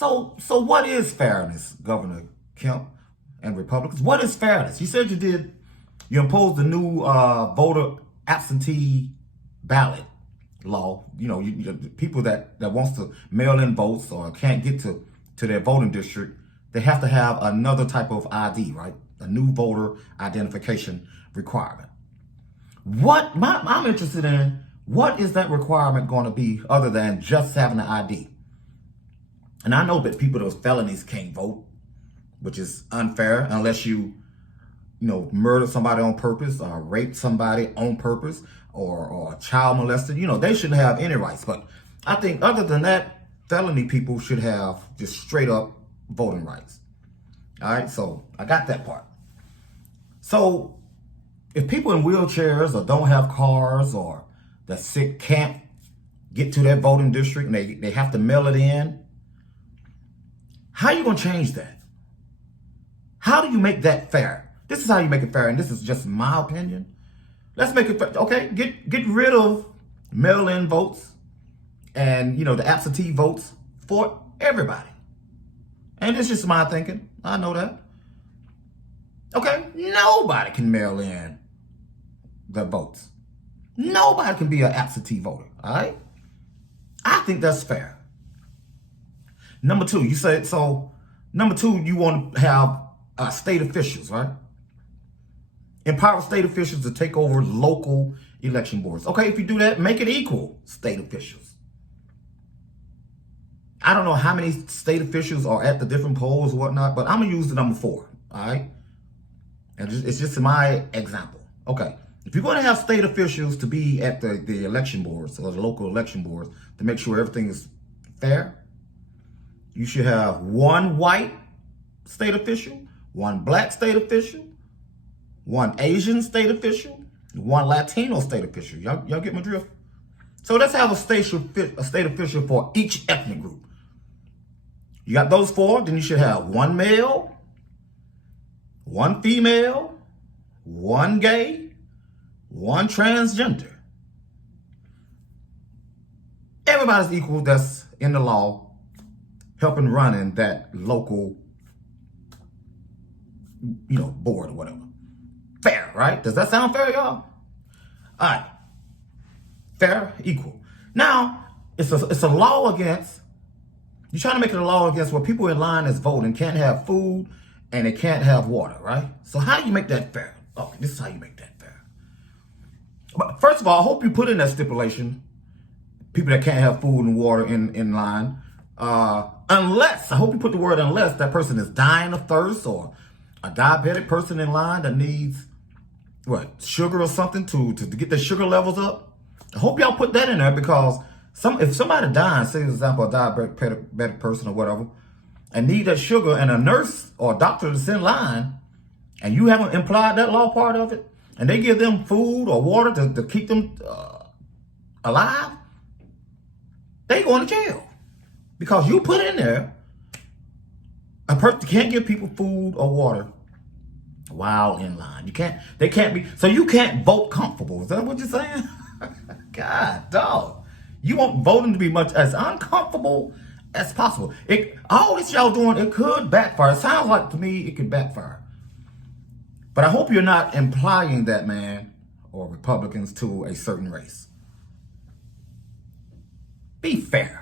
So what is fairness, Governor Kemp and Republicans? What is fairness? You said you imposed the new voter absentee ballot law. People that wants to mail in votes or can't get to their voting district, they have to have another type of ID, right? A new voter identification requirement. What I'm interested in, what is that requirement going to be other than just having an ID? And I know that people with felonies can't vote, which is unfair unless you murder somebody on purpose or rape somebody on purpose or child molested. They shouldn't have any rights. But I think other than that, felony people should have just straight up voting rights. All right, so I got that part. So if people in wheelchairs or don't have cars or the sick can't get to their voting district and they have to mail it in, how are you going to change that? How do you make that fair? This is how you make it fair, and this is just my opinion. Let's make it fair. Okay, get rid of mail-in votes and the absentee votes for everybody. And it's just my thinking. I know that. Okay, nobody can mail in their votes. Nobody can be an absentee voter, all right? I think that's fair. Number two, you said, so number two, you want to have state officials, right? Empower state officials to take over local election boards. Okay, if you do that, make it equal state officials. I don't know how many state officials are at the different polls or whatnot, but I'm going to use the number 4, all right? And it's just my example. Okay, if you're going to have state officials to be at the election boards or the local election boards to make sure everything is fair, you should have one white state official, one black state official, one Asian state official, one Latino state official. Y'all get my drift? So let's have a state official for each ethnic group. You got those 4, then you should have one male, one female, one gay, one transgender. Everybody's equal that's in the law helping running that local, board or whatever. Fair, right? Does that sound fair, y'all? All right. Fair, equal. Now, it's a law against, you're trying to make it a law against where people in line is voting can't have food and they can't have water, right? So how do you make that fair? Okay, this is how you make that fair. But first of all, I hope you put in that stipulation, people that can't have food and water in line, unless, I hope you put the word unless that person is dying of thirst or a diabetic person in line that needs, sugar or something to get their sugar levels up. I hope y'all put that in there because if somebody dying, say for example, a diabetic person or whatever, and need that sugar and a nurse or a doctor is in line, and you haven't implied that law part of it, and they give them food or water to keep them alive, they going to jail. Because you put in there, a person can't give people food or water while in line. They can't be, so you can't vote comfortable. Is that what you're saying? God, dog. You want voting to be much as uncomfortable as possible. All this y'all doing, it could backfire. It sounds like to me it could backfire. But I hope you're not implying that, man, or Republicans to a certain race. Be fair.